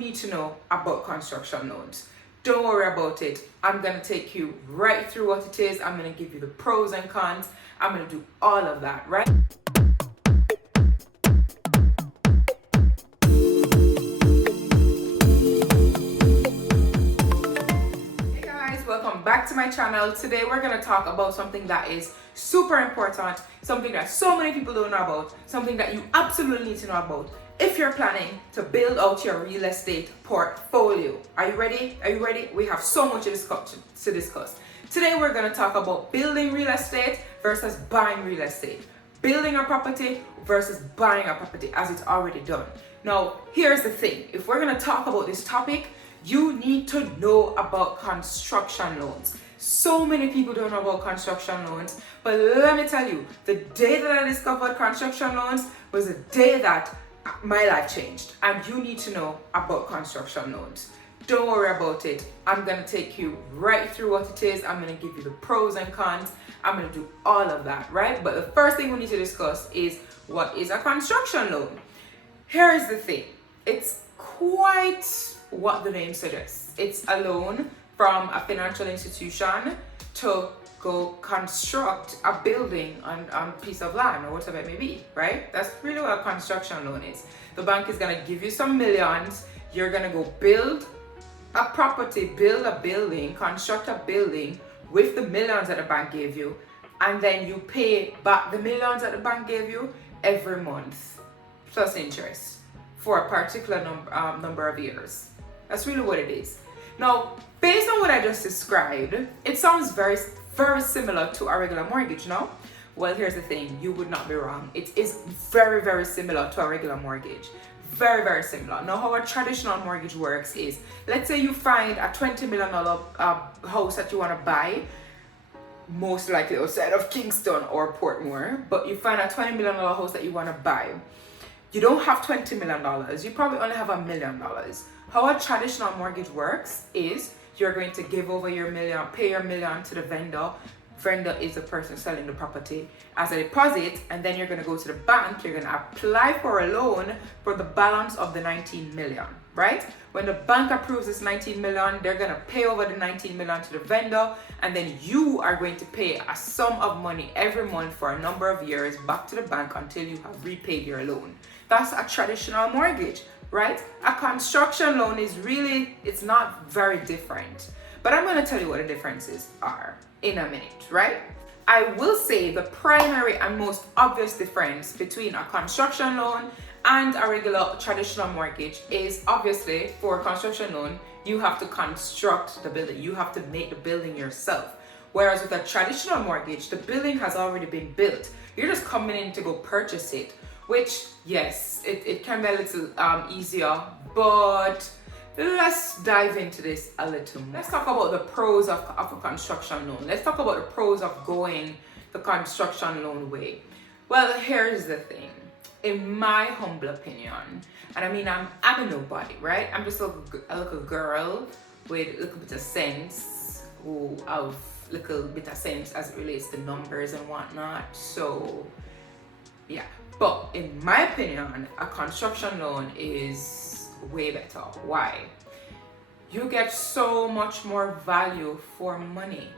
need to know about construction loans. Don't worry about it. I'm going to take you right through what it is. I'm going to give you the pros and cons. I'm going to do all of that, right? Hey guys, welcome back to my channel. Today we're going to talk about something that is super important, something that so many people don't know about, something that you absolutely need to know about if you're planning to build out your real estate portfolio. Are you ready? Are you ready? We have so much to discuss. Today we're going to talk about building real estate versus buying real estate. Building a property versus buying a property as it's already done. Now, here's the thing. If we're going to talk about this topic, you need to know about construction loans. So many people don't know about construction loans, but let me tell you, the day that I discovered construction loans was the day that my life changed, and you need to know about construction loans. Don't worry about it. I'm going to take you right through what it is. I'm going to give you the pros and cons. I'm going to do all of that, right? But the first thing we need to discuss is what is a construction loan. Here is the thing. It's quite what the name suggests. It's a loan from a financial institution to go construct a building on a piece of land or whatever it may be, right? That's really what a construction loan is. The bank is going to give you some millions. You're going to go build a property, build a building, construct a building with the millions that the bank gave you, and then you pay back the millions that the bank gave you every month plus interest for a particular number of years. That's really what it is. Now, based on what I just described, it sounds very similar to a regular mortgage, no? Well, here's the thing. You would not be wrong. It is very similar to a regular mortgage. Very similar. Now, how a traditional mortgage works is, let's say you find a $20 million house that you want to buy, most likely outside of Kingston or Portmore, but you find a $20 million house that you want to buy. You don't have $20 million. You probably only have $1 million. How a traditional mortgage works is you're going to give over your million, pay your million to the vendor. Vendor is the person selling the property as a deposit, and then you're going to go to the bank. You're going to apply for a loan for the balance of the 19 million, right? When the bank approves this 19 million, they're going to pay over the 19 million to the vendor, and then you are going to pay a sum of money every month for a number of years back to the bank until you have repaid your loan. That's a traditional mortgage, right? A construction loan is really, it's not very different. But I'm going to tell you what the differences are in a minute, right? I will say the primary and most obvious difference between a construction loan and a regular traditional mortgage is obviously for a construction loan, you have to construct the building. You have to make the building yourself. Whereas with a traditional mortgage, the building has already been built. You're just coming in to go purchase it, which, yes, it can be a little easier, but let's dive into this a little more. Let's talk about the pros of a construction loan. Let's talk about the pros of going the construction loan way. Well, here's the thing. In my humble opinion, and I mean, I'm a nobody, right? I'm just a little girl with a little bit of sense, who have a little bit of sense as it relates to numbers and whatnot. So, yeah. But in my opinion, a construction loan is way better. Why? You get so much more value for money.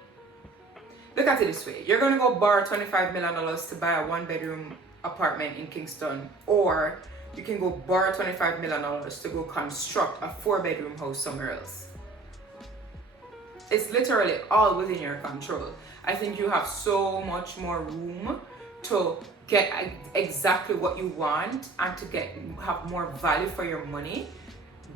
Look at it this way. You're going to go borrow $25 million to buy a one-bedroom apartment in Kingston, or you can go borrow $25 million to go construct a four-bedroom house somewhere else. It's literally all within your control. I think you have so much more room to get exactly what you want and to have more value for your money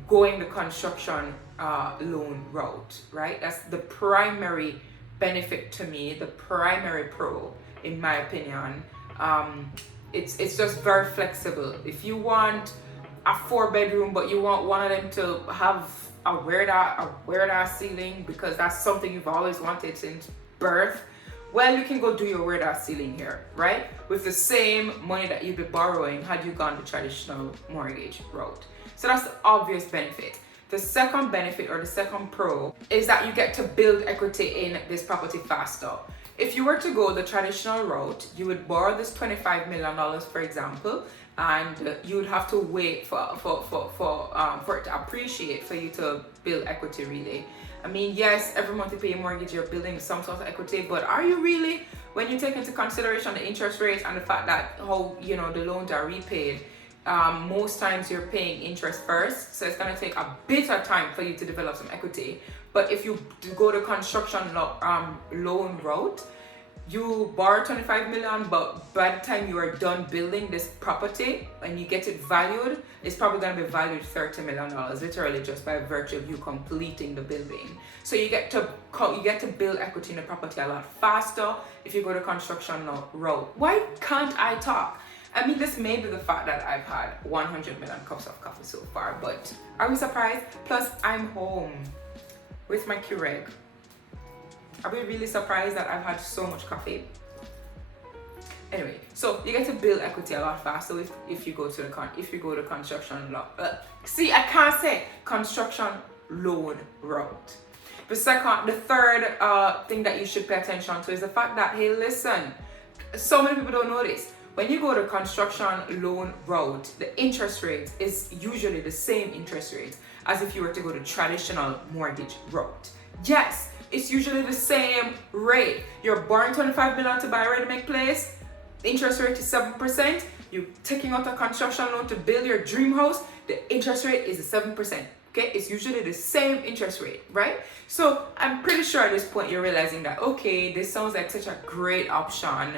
going the construction loan route, right? That's the primary benefit to me, the primary pro, in my opinion. It's just very flexible. If you want a four-bedroom, but you want one of them to have a weird ass ceiling because that's something you've always wanted since birth, well, you can go do your weird ass ceiling here, right? With the same money that you'd be borrowing had you gone the traditional mortgage route. So that's the obvious benefit. The second benefit, or the second pro, is that you get to build equity in this property faster. If you were to go the traditional route, you would borrow this $25 million, for example, and you would have to wait for it to appreciate for you to build equity really. I mean, yes, every month you pay your mortgage, you're building some sort of equity, but are you really? When you take into consideration the interest rates and the fact that how, you know, the loans are repaid, most times you're paying interest first, so it's going to take a bit of time for you to develop some equity. But if you go the construction loan route, you borrow 25 million, but by the time you are done building this property and you get it valued, it's probably going to be valued $30 million, literally just by virtue of you completing the building. So you get to build equity in the property a lot faster if you go the construction route. Why can't I talk? I mean, this may be the fact that I've had 100 million cups of coffee so far, but are we surprised? Plus, I'm home with my Keurig. Are we really surprised that I've had so much coffee? Anyway, so you get to build equity a lot faster if you go to the construction construction loan route. The third thing that you should pay attention to is the fact that, hey, listen, so many people don't know this. When you go to construction loan route, the interest rate is usually the same interest rate as if you were to go to traditional mortgage route. Yes, it's usually the same rate. You're borrowing 25 million to buy a ready-made place. The interest rate is 7%. You're taking out a construction loan to build your dream house. The interest rate is 7%. Okay, it's usually the same interest rate, right? So I'm pretty sure at this point you're realizing that, okay, this sounds like such a great option.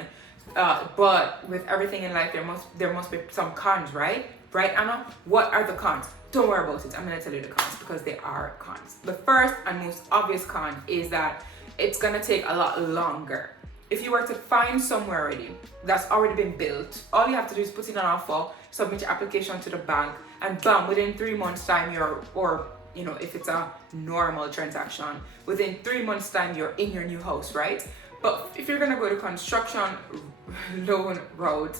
But with everything in life, there must be some cons, right? Right, Anna? What are the cons? Don't worry about it. I'm going to tell you the cons because there are cons. The first and most obvious con is that it's going to take a lot longer. If you were to find somewhere already that's already been built, all you have to do is put in an offer, submit your application to the bank, and bam, within 3 months time if it's a normal transaction, within 3 months time you're in your new house, right? But if you're going to go to construction loan route,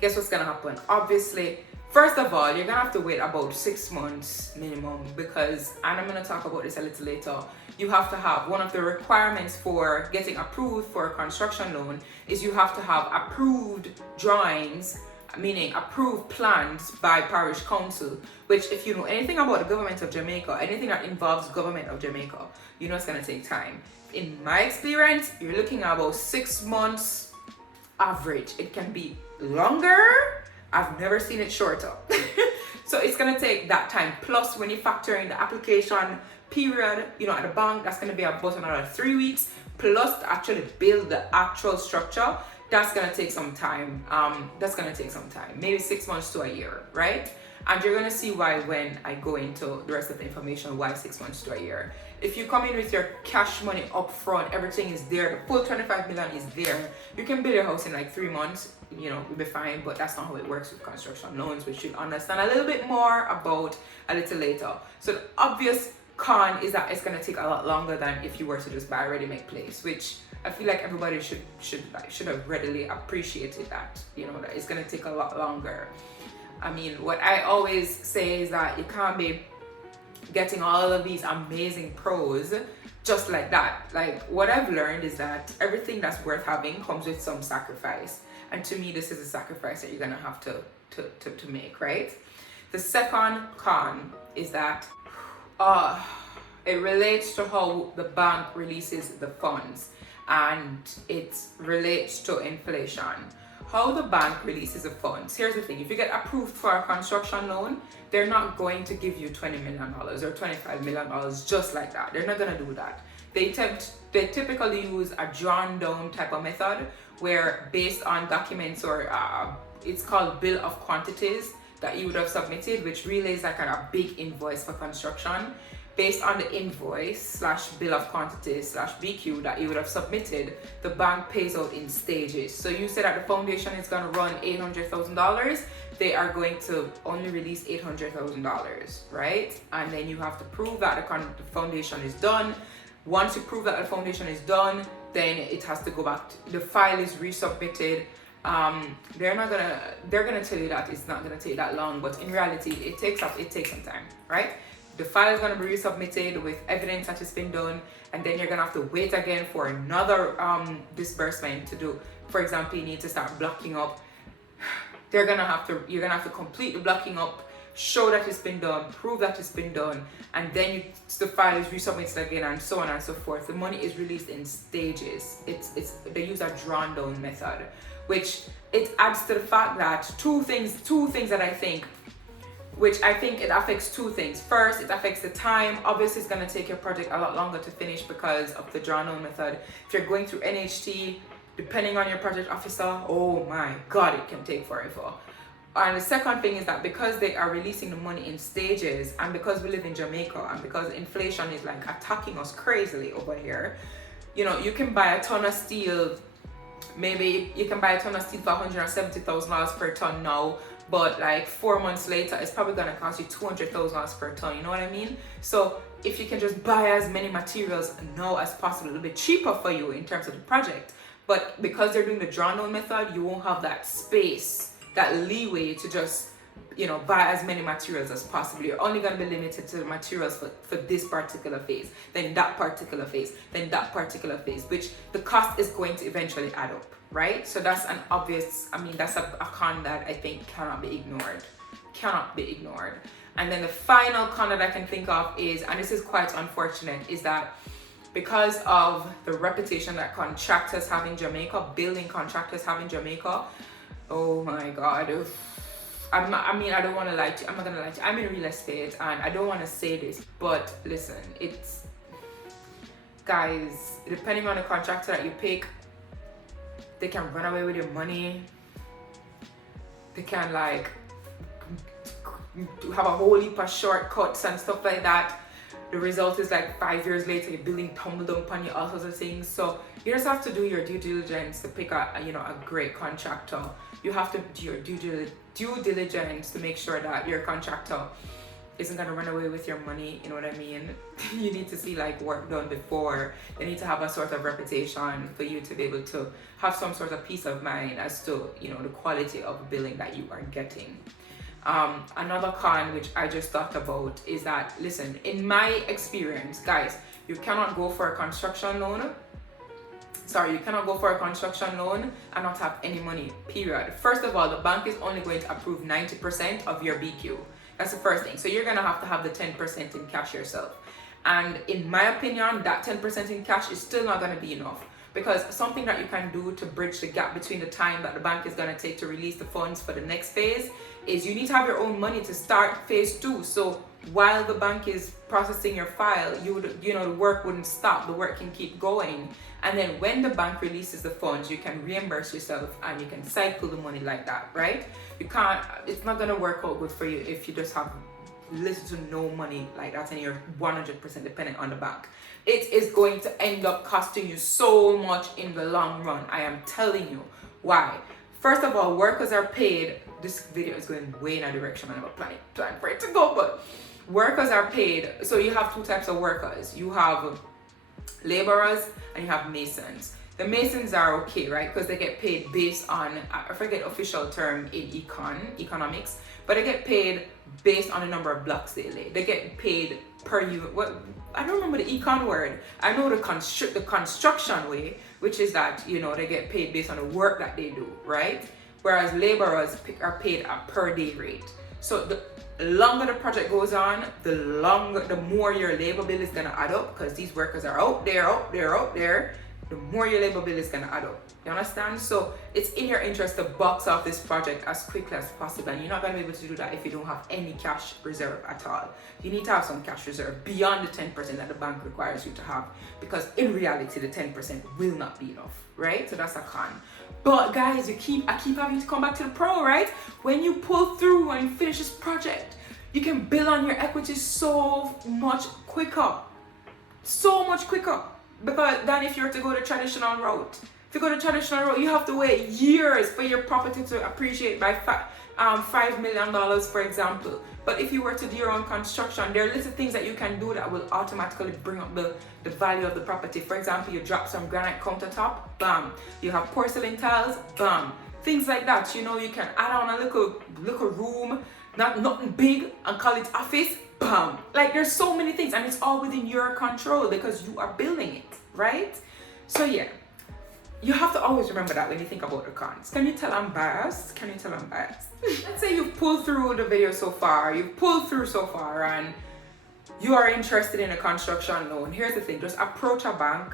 guess what's going to happen? Obviously, first of all, you're going to have to wait about 6 months minimum because, and I'm going to talk about this a little later, you have to have, one of the requirements for getting approved for a construction loan is you have to have approved drawings, meaning approved plans by parish council, which if you know anything about the government of Jamaica, anything that involves government of Jamaica, you know it's going to take time. In my experience, you're looking at about 6 months average. It can be longer. I've never seen it shorter. So it's going to take that time. Plus, when you factor in the application period, at the bank, that's going to be about another 3 weeks. Plus, to actually build the actual structure, that's going to take some time. Maybe 6 months to a year, right? And you're going to see why when I go into the rest of the information, why 6 months to a year. If you come in with your cash money up front, everything is there, the full 25 million is there, you can build your house in like 3 months, you'll be fine, but that's not how it works with construction loans, which you'll understand a little bit more about a little later. So the obvious con is that it's going to take a lot longer than if you were to just buy a ready-made place, which I feel like everybody should have readily appreciated that, that it's going to take a lot longer. I mean, what I always say is that you can't be getting all of these amazing pros just like that. Like, what I've learned is that everything that's worth having comes with some sacrifice. And to me, this is a sacrifice that you're gonna have to make, right? The second con is that it relates to how the bank releases the funds, and it relates to inflation. How the bank releases the funds. Here's the thing, if you get approved for a construction loan, they're not going to give you $20 million or $25 million just like that. They're not gonna do that. They typically use a drawn down type of method where based on documents or it's called bill of quantities that you would have submitted, which really is like a big invoice for construction. Based on the invoice / bill of quantities / BQ that you would have submitted, the bank pays out in stages. So you said that the foundation is going to run $800,000, they are going to only release $800,000, right? And then you have to prove that the foundation is done. Once you prove that the foundation is done, then it has to go back. The file is resubmitted. They're gonna tell you that it's not gonna take that long, but in reality, it takes some time, right? the file is going to be resubmitted with evidence that it's been done, and then you're going to have to wait again for another disbursement to do. For example, you need to start blocking up. You're gonna have to complete the blocking up, show that it's been done, prove that it's been done, and then the file is resubmitted again, and so on and so forth. The money is released in stages. They use a drawn down method, which it adds to the fact that two things that I think it affects two things. First, it affects the time. Obviously, it's gonna take your project a lot longer to finish because of the drawn down method. If you're going through NHT, depending on your project officer, oh my god, it can take forever. And the second thing is that because they are releasing the money in stages, and because we live in Jamaica, and because inflation is like attacking us crazily over here, you know, you can buy a ton of steel. Maybe you can buy a ton of steel for $170,000 per ton now, but like 4 months later, it's probably gonna cost you $200,000 per ton. You know what I mean? So if you can just buy as many materials now as possible, a little bit cheaper for you in terms of the project. But because they're doing the drawn down method, you won't have that space, that leeway to just, you know, buy as many materials as possible. You're only going to be limited to the materials for this particular phase, then that particular phase, then that particular phase, which the cost is going to eventually add up, right? So that's an obvious, that's a con that I think cannot be ignored. And then the final con that I can think of is, and this is quite unfortunate, is that because of the reputation that contractors have in Jamaica, building contractors have in Jamaica, oh my god, I don't want to lie to you, I'm not gonna lie to you, I'm in real estate and I don't want to say this, but listen, it's, guys, depending on the contractor that you pick, they can run away with your money, they can like have a whole heap of shortcuts and stuff like that. The result is like 5 years later, your building tumbled down upon you, all sorts of things. So you just have to do your due diligence to pick a great contractor. You have to do your due diligence to make sure that your contractor isn't gonna run away with your money. You know what I mean? You need to see like work done before. They need to have a sort of reputation for you to be able to have some sort of peace of mind as to, you know, the quality of the building that you are getting. Another con which I just thought about is that, listen, in my experience, guys, you cannot go for a construction loan and not have any money, period. First of all, the bank is only going to approve 90% of your BQ. That's the first thing. So you're gonna have the 10% in cash yourself. And in my opinion, that 10% in cash is still not gonna be enough. Because something that you can do to bridge the gap between the time that the bank is going to take to release the funds for the next phase is you need to have your own money to start phase 2. So while the bank is processing your file, the work wouldn't stop, the work can keep going. And then when the bank releases the funds, you can reimburse yourself and you can cycle the money like that, right? It's not going to work out good for you if you just have little to no money like that and you're 100% dependent on the bank. It is going to end up costing you so much in the long run. I am telling you why. First of all, workers are paid. This video is going way in a direction I'm not planning for it to go, but workers are paid. So you have two types of workers. You have laborers and you have masons. The masons are okay, right? Because they get paid based on, I forget official term in economics, but they get paid based on the number of blocks they lay. They get paid per unit. I don't remember the econ word. I know the construction way, which is that, they get paid based on the work that they do, right? Whereas laborers are paid a per day rate. So the longer the project goes on, the more your labor bill is gonna add up, because these workers are out there, the more your labor bill is gonna add up. You understand? So it's in your interest to box off this project as quickly as possible, and you're not gonna be able to do that if you don't have any cash reserve at all. You need to have some cash reserve beyond the 10% that the bank requires you to have, because in reality the 10% will not be enough, right? So that's a con. But guys, I keep having to come back to the pro, right? When you pull through and you finish this project, you can build on your equity so much quicker, because than if you were to go the traditional route. If you go the traditional route, you have to wait years for your property to appreciate by $5 million, for example. But if you were to do your own construction, there are little things that you can do that will automatically bring up the value of the property. For example, you drop some granite countertop, bam. You have porcelain tiles, bam. Things like that. You can add on a little room, nothing big, and call it office, bam. Like there's so many things, and it's all within your control because you are building it, right? So yeah, you have to always remember that when you think about the cons. Can you tell I'm biased? Can you tell I'm biased? Let's say you've pulled through the video so far, and you are interested in a construction loan. Here's the thing, just approach a bank,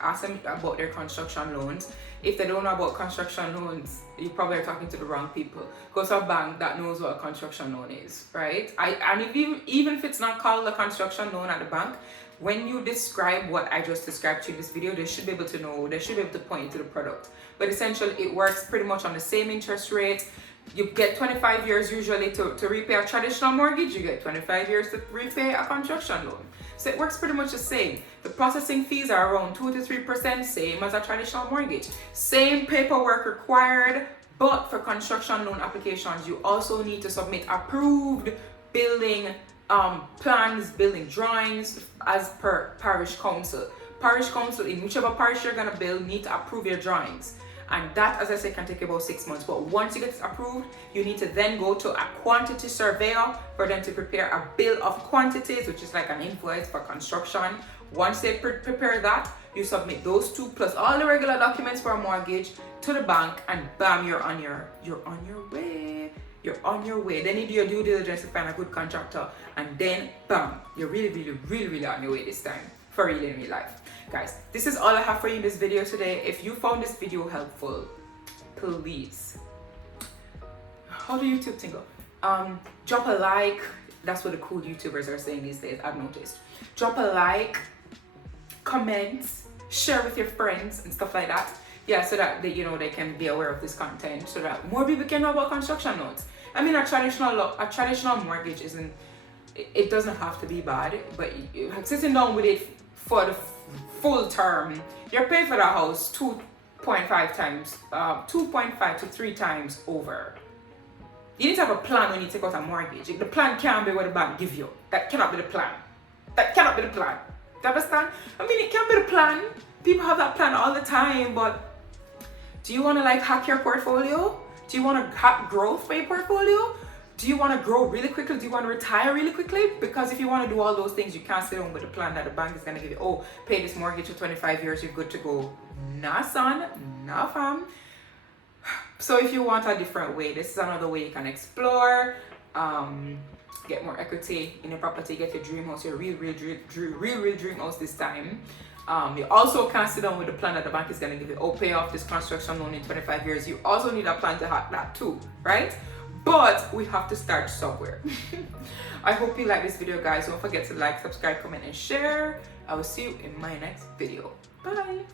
ask them about their construction loans. If they don't know about construction loans, you probably are talking to the wrong people. Go to a bank that knows what a construction loan is, right? Even if it's not called a construction loan at the bank, when you describe what I just described to you in this video, they should be able to know, they should be able to point you to the product. But essentially, it works pretty much on the same interest rate. You get 25 years usually to repay a traditional mortgage. You get 25 years to repay a construction loan. So it works pretty much the same. The processing fees are around 2 to 3%, same as a traditional mortgage. Same paperwork required, but for construction loan applications, you also need to submit approved building plans, building drawings as per parish council. Parish council, in whichever parish you're gonna build, need to approve your drawings. And that, as I said, can take about 6 months. But once you get it approved, you need to then go to a quantity surveyor for them to prepare a bill of quantities, which is like an invoice for construction. Once they prepare that, you submit those two plus all the regular documents for a mortgage to the bank, and bam, you're on your way. You're on your way. Then you do your due diligence to find a good contractor, and then bam, you're really on your way this time, for real in real life. Guys, this is all I have for you in this video today. If you found this video helpful, please, how do YouTube thing go? Drop a like. That's what the cool YouTubers are saying these days, I've noticed. Drop a like, comment, share with your friends and stuff like that. Yeah, so that they can be aware of this content, so that more people can know about construction loans. I mean, a traditional mortgage it doesn't have to be bad, but sitting down with it for the full term, you're paying for the house 2.5 to 3 times over. You need to have a plan when you take out a mortgage. The plan can't be what the bank give you. That cannot be the plan. That cannot be the plan. Do you understand? I mean, it can be the plan. People have that plan all the time, but do you want to hack your portfolio? Do you want to hack growth for your portfolio? Do you want to grow really quickly? Do you want to retire really quickly? Because if you want to do all those things, you can't sit down with a plan that the bank is going to give you. Oh, pay this mortgage for 25 years, you're good to go. Nah, son. Nah, fam. So if you want a different way, this is another way you can explore. Get more equity in your property, get your dream house, your real dream house this time. You also can't sit down with the plan that the bank is going to give you. Oh, pay off this construction loan in 25 years. You also need a plan to hack that too, right? But we have to start somewhere. I hope you like this video, guys. Don't forget to like, subscribe, comment, and share. I will see you in my next video. Bye.